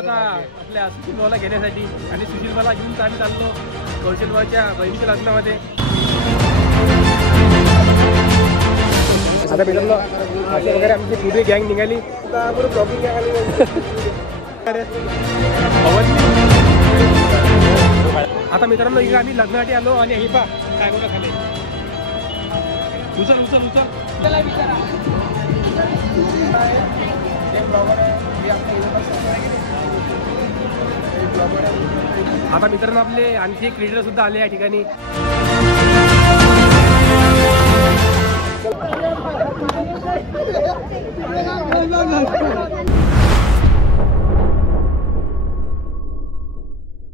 आता आपल्या सुशील भाऊला घेण्यासाठी आणि सुशील भाऊला घेऊन आम्ही चाललो कौशल भाऊच्या बहिणीच्या लग्नामध्ये। आता मित्रांनो अशा वगैरे आमची पुढे गँग निघाली ब्लॉगिंग आता मित्रांनो इकडे आम्ही लग्नासाठी आलो आणि हे पा काय बोला खाली उचल उचल उचल आता मित्रांनो आपले आणखी एक क्रिएटर सुद्धा आले या ठिकाणी।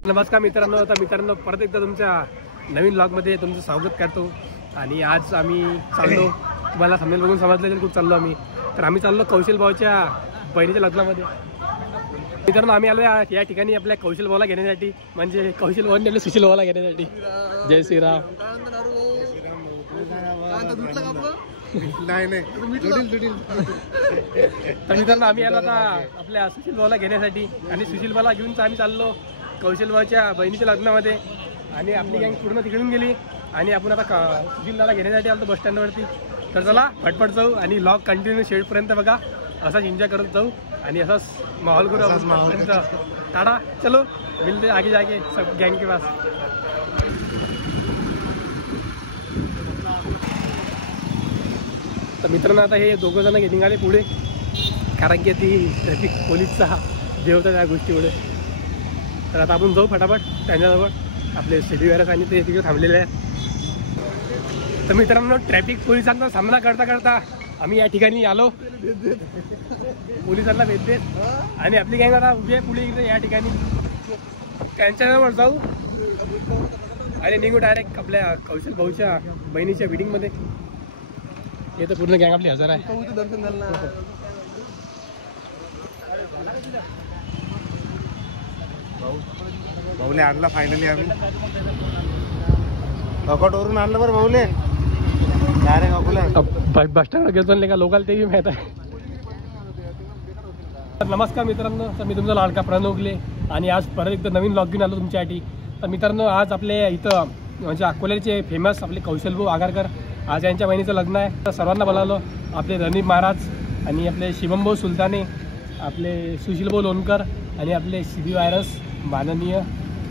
नमस्कार मित्रांनो, आता मित्रांनो परत एकदा तुमच्या नवीन व्लॉगमध्ये तुमचं स्वागत करतो। आणि आज आम्ही चाललो, तुम्हाला समजेल बघून समजलेलं खूप चाललो आम्ही, तर आम्ही चाललो कौशल भाऊच्या बहिणीच्या लग्नामध्ये। मित्रांनो आम्ही आलो या ठिकाणी आपल्या कौशल भाऊला घेण्यासाठी, म्हणजे कौशल भाऊने आपल्या सुशील भाऊला घेण्यासाठी। जय श्रीराम। नाही तर मित्रांनो आम्ही आलो आता आपल्या सुशील भाऊला घेण्यासाठी आणि सुशील भाऊला घेऊन आम्ही चाललो कौशल भाऊच्या बहिणीच्या लग्नामध्ये। आणि आपली गँग पूर्ण तिकडून गेली आणि आपण आता सुशील भाऊला घेण्यासाठी आलो बस स्टँडवरती। तर चला फटफट जाऊ आणि व्लॉग कंटिन्यू शेवटपर्यंत बघा, असाच एन्जॉय करत जाऊ आणि असाच माहोल करू टाटा। चलो मिलते आगे जाके सब गँग के पास। तर मित्रांनो आता हे दोघं जण निघाले पुढे, कारण की ती ट्रॅफिक पोलीसचा जे होता त्या गोष्टीमुळे। तर आता आपण जाऊ फटाफट त्यांच्याजवळ, आपले सिटी वॅरस आणि ते तिकडे थांबलेले आहेत। तर मित्रांनो ट्रॅफिक पोलिसांचा सामना करता करता आम्ही या ठिकाणी आलो, पोलिसांना भेट देत आणि आपली गँग आता उभी आहे पुढे इकडे या ठिकाणी, त्यांच्याजवळ जाऊ आणि निघू डायरेक्ट आपल्या कौशल भाऊच्या बहिणीच्या वेडिंगमध्ये। हे तर पूर्ण गँग आपली हजर आहे। भाऊले आणला फायनली आम्ही, अकोटवरून आणलं बरं भाऊले डायरेक्ट अकोला बस स्टँडवर गेलो का लोकांना तेही माहीत आहे। तर नमस्कार मित्रांनो, तर मी तुमचा लाडका प्रणोगले आणि आज परत एकदा नवीन व्लॉग घेऊन आलो तुमच्यासाठी। तर मित्रांनो आज आपले इथं म्हणजे अकोल्याचे फेमस आपले कौशल भाऊ आगरकर, आज यांच्या बहिणीचं लग्न आहे। तर सर्वांना बोलावलं, आपले रणदीप महाराज आणि आपले शिवम भाऊ सुलताने, आपले सुशील भाऊ लोणकर आणि आपले सिटी व्हायरस माननीय।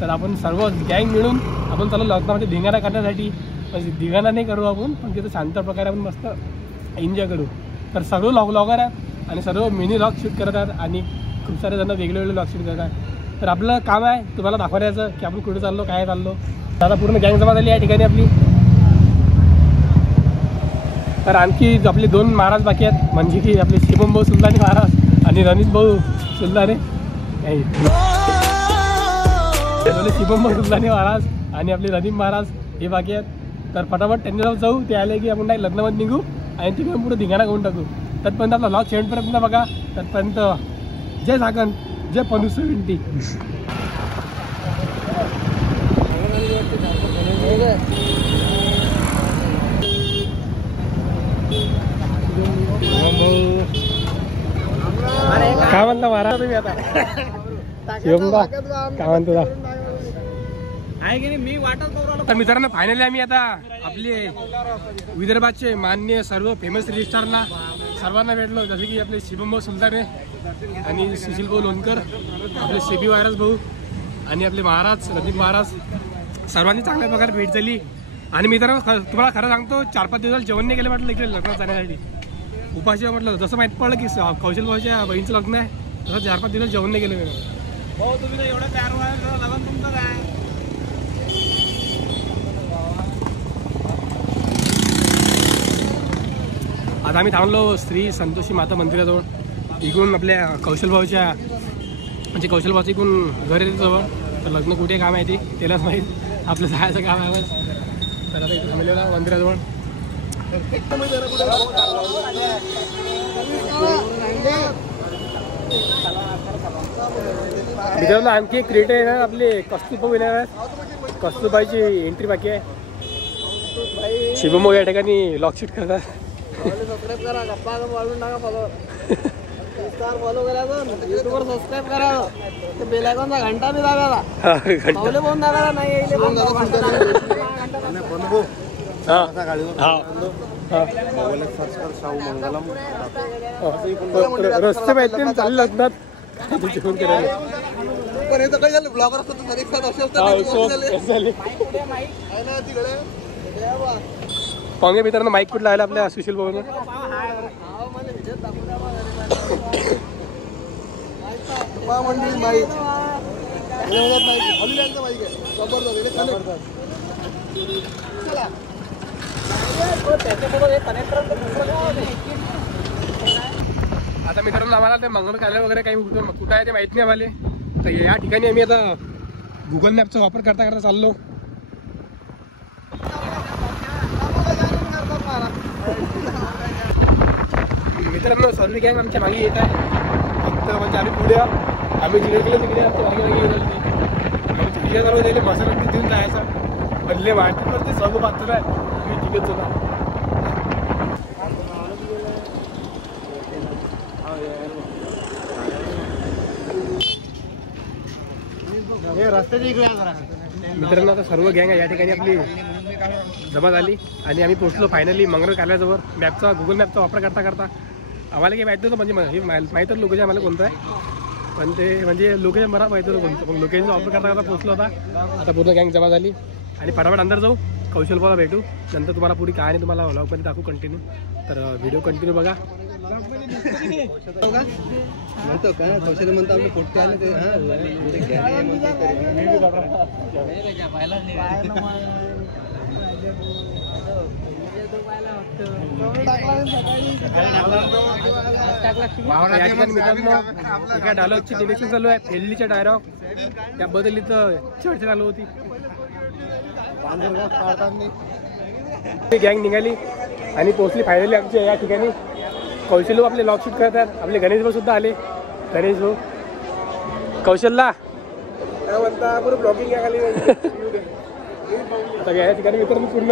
तर आपण सर्व गँग मिळून आपण चालू लग्नामध्ये धिंगाणा करण्यासाठी, म्हणजे धिंगाणा नाही करू आपण, पण तिथं शांत प्रकारे आपण मस्त एन्जॉय करू। तर सर्व व्लॉगर आहेत आणि सर्व मिनी व्लॉग शूट करत आहेत आणि खूप सारे जण वेगळे वेगळे व्लॉग शूट करत आहेत। तर आपलं काम आहे तुम्हाला दाखवायचं की आपण कुठे चाललो, काय चाललो। आता पूर्ण गँग जमा झाली या ठिकाणी आपली। तर आणखी आपले दोन महाराज बाकी आहेत, म्हणजे की आपले शिवम भाऊ सुलताने महाराज आणि रणजित भाऊ सुलताने, शिवम भाऊ सुलताने महाराज आणि आपले रणदीप महाराज हे बाकी आहेत। तर फटाफट त्यांच्याजवळ जाऊ, ते आले की आपण डायरेक्ट लग्नामध्ये निघू आणि तिकडे पुढे धिंगाणा करून टाकू। तत्पर्यंत आपला व्लॉग शेवटपर्यंत बघा। तत्पर्यंत जय सागन, जय पनुस विनंती। काय म्हणता महाराज तुम्ही आता? शिवमदा काय म्हणतो आहे की नाही? मी वाटत मित्रांनो फायनली आम्ही आता आपले विदर्भाचे मान्य सर्व फेमस रिस्टारला सर्वांना भेटलो, जसे की आपले शिवम भाऊ सुलताने आणि सुशील भाऊ लोणकर, आपले सिटी व्हायरस भाऊ आणि आपले महाराज रणदीप महाराज, सर्वांनी चांगल्या प्रकारे भेट झाली। आणि मित्रांनो तुम्हाला खरं सांगतो 4-5 दिवस जेवण नाही गेले म्हटलं इकडे लग्नात जाण्यासाठी, उपाशी म्हटलं। जसं माहीत पडलं की कौशल भाऊच्या बहिणीचं लग्न आहे, तसं 4-5 दिवस जेवण नाही गेलं भाऊ। तुम्ही तर एवढं तयार व्हायला लग्न तुमचं काय? आता आम्ही थांबलो श्री संतोषी माता मंदिराजवळ, इकडून आपल्या कौशल भाऊच्या म्हणजे कौशल भाऊचं इकडून घर येते जवळ। तर लग्न कुठे काम आहे ते त्यालाच माहीत, आपलं जायचं काम आहे बस। तर आता इथं थांबलेलं मंदिराजवळ। मित्रांनो आणखी एक क्रिएटर आहे ना आपले कस्तुरबा येणार आहेत, कस्तुरबाईची एंट्री बाकी आहे। शिवम या ठिकाणी व्लॉग शूट करतात। फॉलो करायचं, युट्यूबवर सबस्क्राईब करायचं, ते बेल आयकॉनचा घंटा बी दाबायला. पावले फोन दाबायला नाही रस्ते माहिती चालले लग्नात पण हे तर काय झालं, ब्लॉगर असतो तर एक साथ असे असतात. पाहुणे मित्रांनो माईक कुठला आला आपल्या सुशील भाऊ मंडळी माईक आता मित्रांनो आम्हाला ते मंगळ कार्यालय वगैरे काही कुठं आहे ते माहित नाही आम्हाला. तर या ठिकाणी आम्ही आता गुगल मॅपचा वापर करता करता चाललो. मित्रांनो सर्व गँग आमच्या मागे येत आहे. फक्त म्हणजे आम्ही पुढे आम्ही जिकडे गेलो तिकडे आमच्या मागे मागे येत होते. तिकडे सर्व त्याला मसाला देऊन जायचं बनले वाटते पण ते सर्व पात्र आहे. मी तिकडेच होता. मित्रांनो आता सर्व गँग या ठिकाणी आपली जमा झाली आणि आम्ही पोहोचलो फायनली मंगळ कार्यालयाजवळ. मॅपचा गुगल मॅपचा वापर करता करता आम्हाला काही माहीत नव्हतं, म्हणजे हे माहीत होतं लोकेशन आम्हाला कोणतं आहे, पण ते म्हणजे लोकेशन बरा माहीत होतं कोणतं. पण लोकेशनचा वापर करता करता पोहोचलो होता. आता पूर्ण गँग जमा झाली आणि फटाफट अंदर जाऊ, कौशलभाऊला भेटू. नंतर तुम्हाला पुरी कहाणी तुम्हाला व्लॉगमध्ये दाखवू कंटिन्यू. तर व्हिडिओ कंटिन्यू बघा. म्हणतो का कौशल्य म्हणतो आपले पोट्टे आले ते मित्रांनो एका डायलॉगची डिरेक्शन चालू आहे, फेल्लीच्या डायलॉग त्याबद्दल इथं चर्चा चालू होती. गँग निघाली आणि पोहोचली फायनली आमच्या या ठिकाणी. कौशल भाऊ आपले लॉग शूट करतात. आपले गणेश भाऊ सुद्धा आले. गणेश भाऊ कौशलला काय म्हणता पूर्ण ब्लॉगिंग या खाली या ठिकाणी मित्रांनो पूर्ण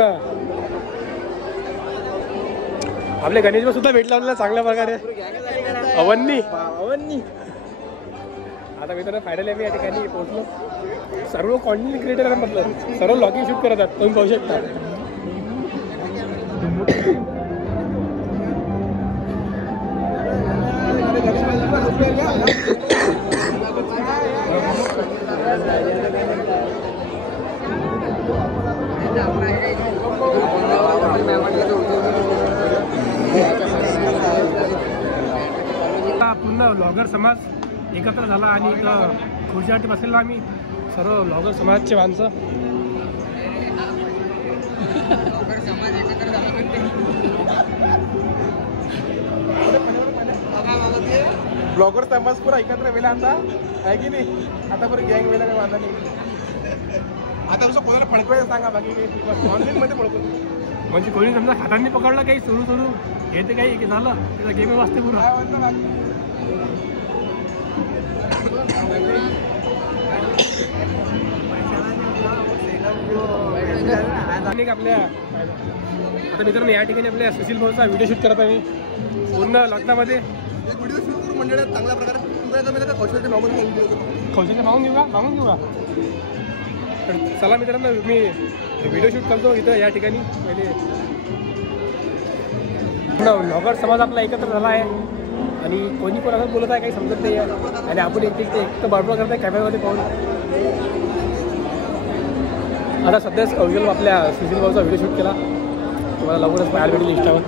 आपले गणेश भाऊ सुद्धा भेटला आपल्याला चांगल्या प्रकारे. अवन्नी आता मित्रांनो फायनली आम्ही या ठिकाणी पोहोचलो. सर्व कॉन्टेंट क्रिएटर म्हटलं सर्व ब्लॉगिंग शूट करतात, तुम्ही पाहू शकता. पूर्ण ब्लॉगर समाज एकत्र झाला आणि खुर्चीसाठी बसलेलो आम्ही सर्व ब्लॉगर समाजचे माणसं. ब्लॉगर समाज पुरा एकत्र वेळा आता आहे की नाही. आता पुढे गँग वेळा काय वांधा नाही. आता तुमचं कोणाला फडकवायचं सांगा, बाकी ऑनलाईन मध्ये फडकवतो. म्हणजे कोणी समजा हातांनी पकडलं काही सुरू हे ते काही झालं त्याचा गेम वाजते पुरा. आपल्या आता मित्रांनो या ठिकाणी आपल्या सुशील भाऊचा व्हिडिओ शूट करत आहे पूर्ण लग्नामध्ये. व्हिडिओ शूट करून म्हणजे चांगल्या प्रकारे कौशल्य मागून घेऊ का. चला मित्रांनो मी व्हिडिओ शूट करतो इथं या ठिकाणी. पहिले ब्लॉगर समाज आपला एकत्र झाला आहे आणि कोणी कोणाला बोलत आहे काही समजत नाही आहे आणि आपण एक तर बडबड करत आहे कॅमेऱ्यामध्ये पाहून. आता सध्याच कौशल आपल्या सुशील भाऊचा व्हिडिओ शूट केला, तुम्हाला लवकरच पाहायला भेटेल इंस्टावर.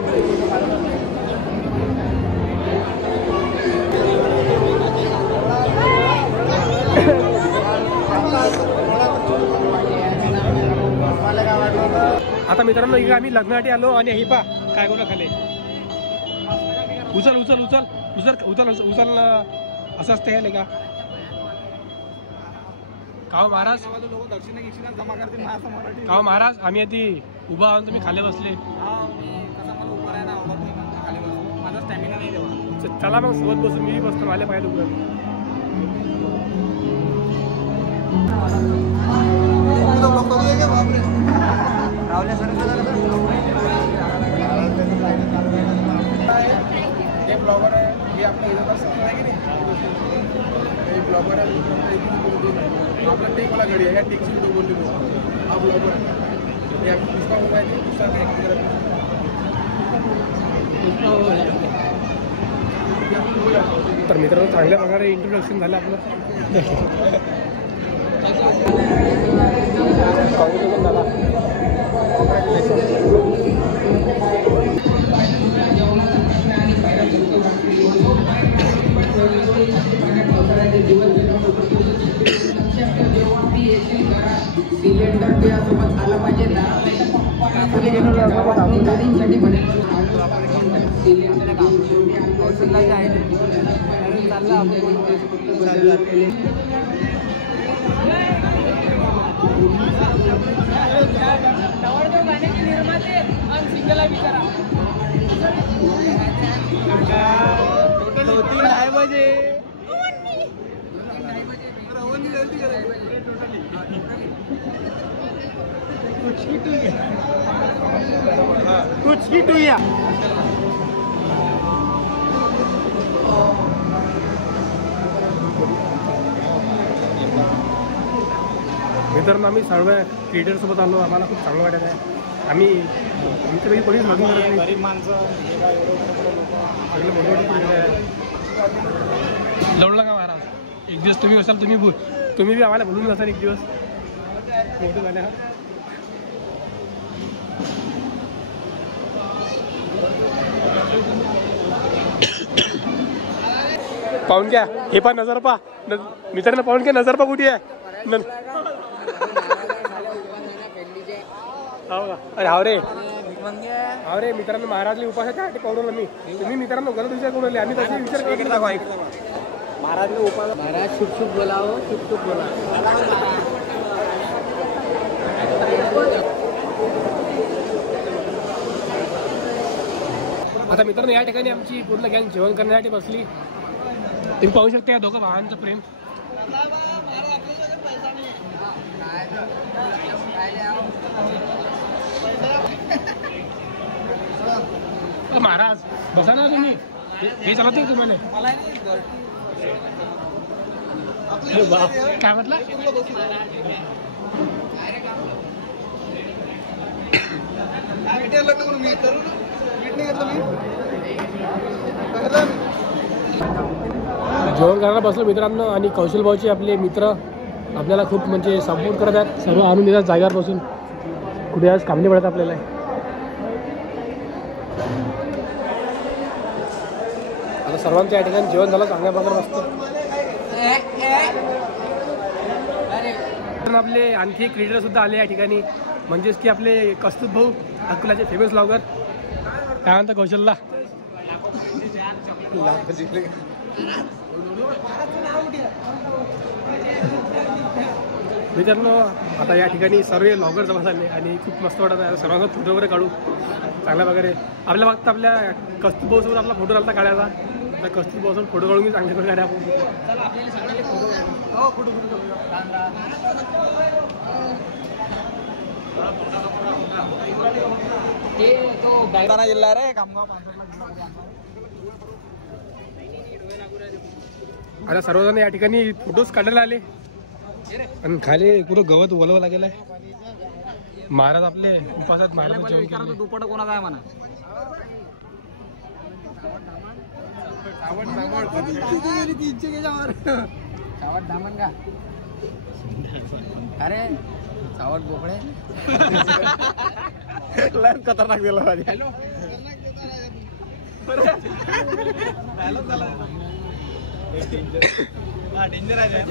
आता मित्रांनो इकडे आम्ही लग्नासाठी आलो आणि ही पा काय कोणा खाले उचल उचल उचल उचल उचल उचल असं असते का काव महाराज. काव महाराज आम्ही आधी उभा आहोत, तुम्ही खाली बसले. चला मग सोबत बसून मी बसतो, मला पाहिजे उभं. ब्लॉगर आहे आपल्या इथं आहे की नाही ब्लॉगर आपला टेकवाला गाडी आहे या टेकची तो बोलली हा ब्लॉगर हे आपण पुष्पा मोबाईल पुष्पा तर मित्रांनो चांगल्या प्रकारे इंट्रोडक्शन झालं आपलं आला पाहिजे ना कुछ हिट हुई है मित्रांनो आम्ही सर्व क्रिएटरसोबत आलो आम्हाला खूप चांगलं वाटत आहे आम्ही आमच्यापैकी कोणीच लग्न करत नाही गरीब माणसं सगळे मोठे मोठे लढला का महाराज एक दिवस तुम्ही असाल तुम्ही बी आम्हाला बोलून असाल एक दिवस मोठे झाले पाहून घ्या हे पा नजर पा मित्रांनो पाहून घ्या नजर पा कुठे आहे अरे हाव रे मित्रांनो महाराजले उपासाच्या पाहून मी तुम्ही मित्रांनो गलत विचार करून राहिले आम्ही तसे विचार करत महाराजले उपास महाराज शुभ शुभ बोलावं शुभ शुभ बोला आता मित्रांनो या ठिकाणी आमची पूर्ण गँग जेवण करण्यासाठी बसली तुम्ही पाहू शकता या दोघं भावांचं प्रेम महाराज बसा ना तुम्ही हे चालत नाही तुम्हाला काय म्हटलं जेवण करायला बसलो मित्रांनो आणि कौशल भाऊचे आपले मित्र आपल्याला खूप म्हणजे सपोर्ट करत आहेत सर्व आणून देतात जागेवर बसून कुठे आज कामणी पडत आपल्याला आता सर्वांच्या या ठिकाणी जेवण झालं चांगल्या प्रकारे मस्त आपले आणखी एक क्रिएटर सुद्धा आले या ठिकाणी म्हणजेच की आपले कस्तुर भाऊ अकोल्याचे फेमस ब्लॉगर काय म्हणता कौशलला मित्रांनो आता या ठिकाणी सर्व ब्लॉगर जमा झाले आणि खूप मस्त वाटत आहे सर्वांचा फोटो वगैरे काढू चांगल्या प्रकारे आपल्या फक्त आपल्या कस्तूर भाऊसोबत आपला फोटो घालता काढायचा त्या कस्तूर भाऊसोबत फोटो काढून मी चांगल्या प्रकारे आपण जिल्हा रे आता सर्वजण या ठिकाणी फोटोज काढायला आले आणि खाली पुरं गवत ओलवं लागेल आहे महाराज आपले उपासात महाराज दुपट कोणाचा आहे म्हणा सावट दामन का अरे सावट बोकडे खतरनाक दिला माझे डेंजर आहे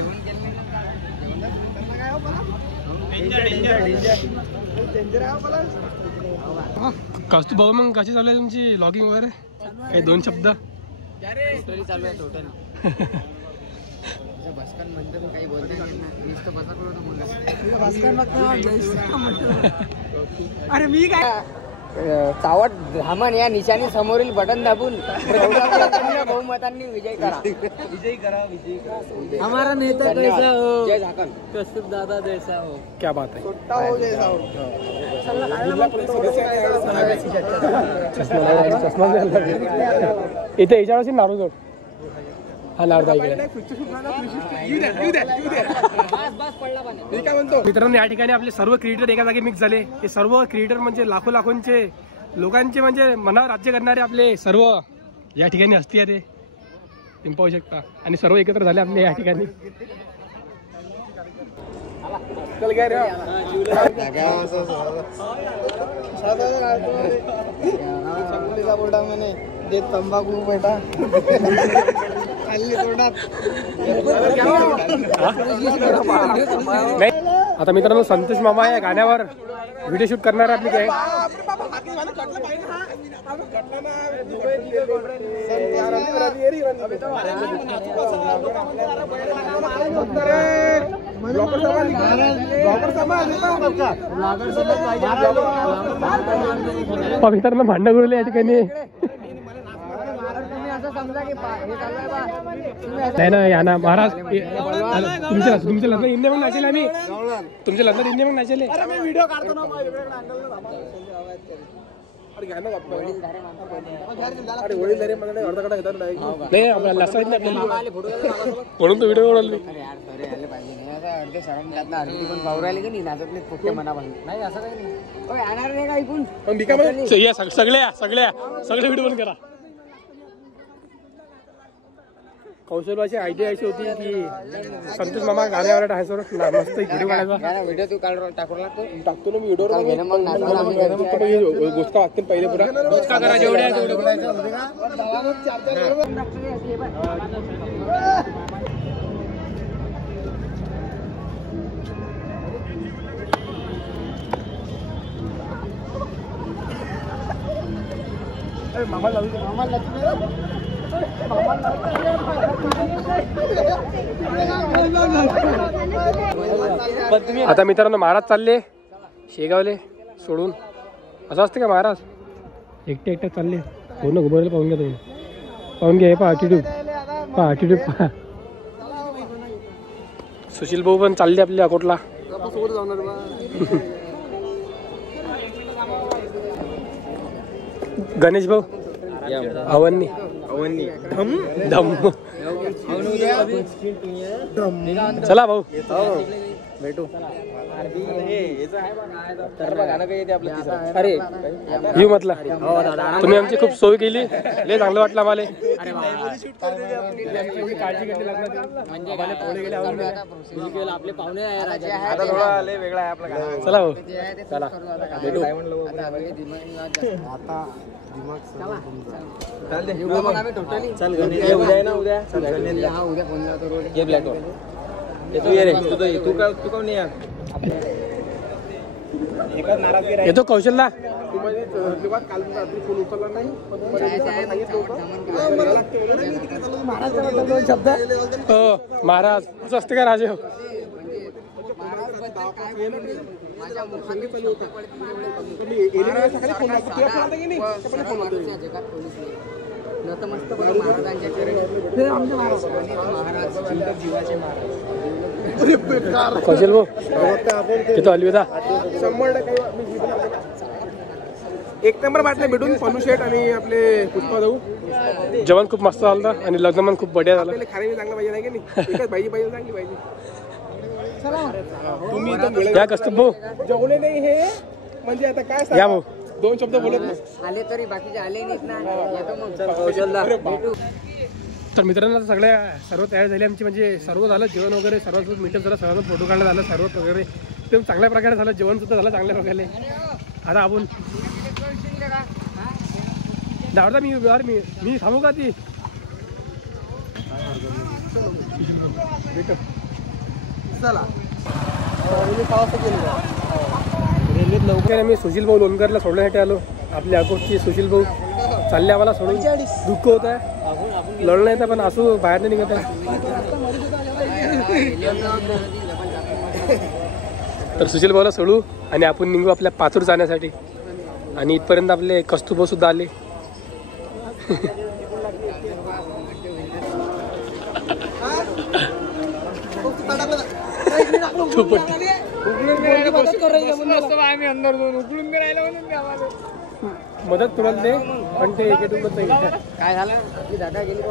कस्तूर भाऊ मग कशी चालू आहे तुमची लॉगिंग वगैरे काही दोन शब्द टोटली चालू आहे टोटल भास्कर म्हणतो काही बोलते अरे मी काय चावट धामण या निशाणी समोरील बटन दाबून बहुमतांनी विजय करा विजय करा हमारा नेता कैसा हो जय झाकण कस्तूर दादा जैसा हो क्या बात है चष्मा इथे याच्यावर नारू जोड हा लावता इकडे. मी काय म्हणतो मित्रांनो या ठिकाणी आपले सर्व क्रिएटर एका जागी मिक्स झाले. हे सर्व क्रिएटर म्हणजे लाखोंचे लोकांचे म्हणजे मनावर राज्य करणारे आपले सर्व या ठिकाणी हस्ती आहे ते तुम्ही पाहू शकता. आणि सर्व एकत्र झाले आपले या ठिकाणी. चल काय रे बोलता म्हणे जे तंबाखू बेटा खाल्ली तोंडात. आता मित्रांनो संतोष मामा या गाण्यावर व्हिडिओ शूट करणार आपली काय. मित्रांनो भांडण गुरले या ठिकाणी. नाही ना या ना महाराज तुमच्या लग्न इंडिया मग नाचेल आम्ही. तुमच्या लग्नात इंडिया मग नाचेल. व्हिडिओ काढतो ना नाही आपल्याला म्हणून तो व्हिडिओ बनवली. सगळे व्हिडिओ बंद करा. कौशलबाची आयडिया अशी होती की संतोष मामा गाण्यावर टाकायचं मस्त व्हिडिओ काढायचा. व्हिडिओ तू टाकू लागतो टाकतो ना मी व्हिडिओ गोष्ट वागतील पहिले पुरा करा जेवढ्या आता मित्रांनो महाराज चालले शेगावले सोडून. असं असते का महाराज एकटे एकटे चालले. पूर्ण घुबरले पाहून घ्या तुम्ही. पाहून घ्या. हे पहा ॲटिट्यूड पहा. सुशील भाऊ पण चालले आपले अकोटला. गणेश भाऊ अवन्नी धम. चला भाऊ भेटू. अरे येऊ म्हटलं. तुम्ही आमची खूप सोय केली. लय चांगलं वाटलं आम्हाला. काळजी घेतली आपले पाहुणे वेगळा आहे आपला. चला भाऊ चला भेटू. येतो कौशलला. काल रात्री फोन उचलला नाही. हो महाराज असं असते का राजे. कौशल भाऊ येतो अलविदा. 100% एक नंबर वाटले भेटून पनू शेठ आणि आपले पुष्पा जाऊ. जेवण खूप मस्त झालं आणि लग्न पण खूप बढिया झालं. खाणे चांगलं पाहिजे नाही की नाही. एकच भाजी पाहिजे चांगली पाहिजे. तुम्ही या कस्तुभ भाऊ जेवले नाही हे म्हणजे आता काय या भाऊ. दोन शब्द बोलत नाही. आले तरी बाकीचे आले नाहीत ना. येतो मग. तर मित्रांनो सर्व तयार झाली आमची. म्हणजे सर्व झालं जेवण वगैरे. सर्व मीटअप झालं. सर्व फोटो काढला झालं. सर्व वगैरे एकदम चांगल्या प्रकारे झालं. जेवण सुद्धा झालं चांगल्या प्रकारे. आता आपण दावडा मी थांबू का ती. रेल्वेत लवकर आम्ही सुशील भाऊ लोणकरला सोडण्यासाठी आलो. आपल्या अकोटची सुशील भाऊ चालले आम्हाला सोडून. दुःख होत आहे. लढलं नाही तर पण असू बाहेर नाही निघत आहे. तर सुशील भाऊला सोडू आणि आपण निघू आपल्या पाचूर जाण्यासाठी. आणि इथपर्यंत आपले कस्तुभ भाऊ सुद्धा आले. मदत तुरंत दे पण ते काय झालं. दादा गेली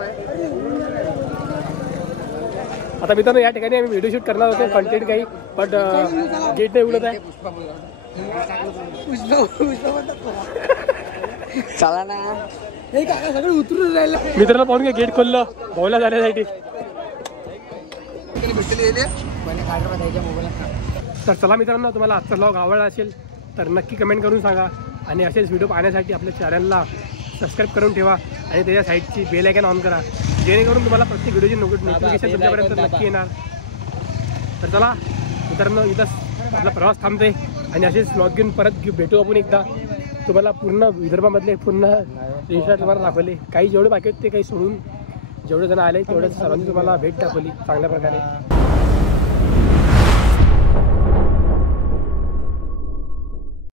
आता मित्रांनो या ठिकाणी आम्ही व्हिडिओ शूट करणार होतो कंटेंट काही, बट गेट नाही उघडत आहे. चला ना, हे काका सगळं उतरून राहिलं. मित्रांनो पाहून घ्या, गेट खोललं भाऊला जाण्यासाठी. तर चला मित्रांनो, तुम्हाला आजचा व्लॉग आवडला असेल तर नक्की कमेंट करून सांगा आणि असेच व्हिडिओ पाहण्यासाठी आपल्या चॅनलला सबस्क्राईब करून ठेवा आणि त्याच्या साईडची बेल आयकॉन ऑन करा, जेणेकरून तुम्हाला प्रत्येक व्हिडिओची नोटिफिकेशन तुमच्यापर्यंत नक्की येणार. तर चला मित्रांनो, इथंच आपला प्रवास थांबते आणि असेच व्लॉग घेऊन परत भेटू आपण एकदा. तुम्हाला पूर्ण विदर्भामधले पूर्ण देशात तुम्हाला दाखवले, काही जेवढे बाकी आहेत ते काही सोडून जेवढे जण आले तेवढ्या सर्वांनी तुम्हाला भेट दाखवली चांगल्या प्रकारे.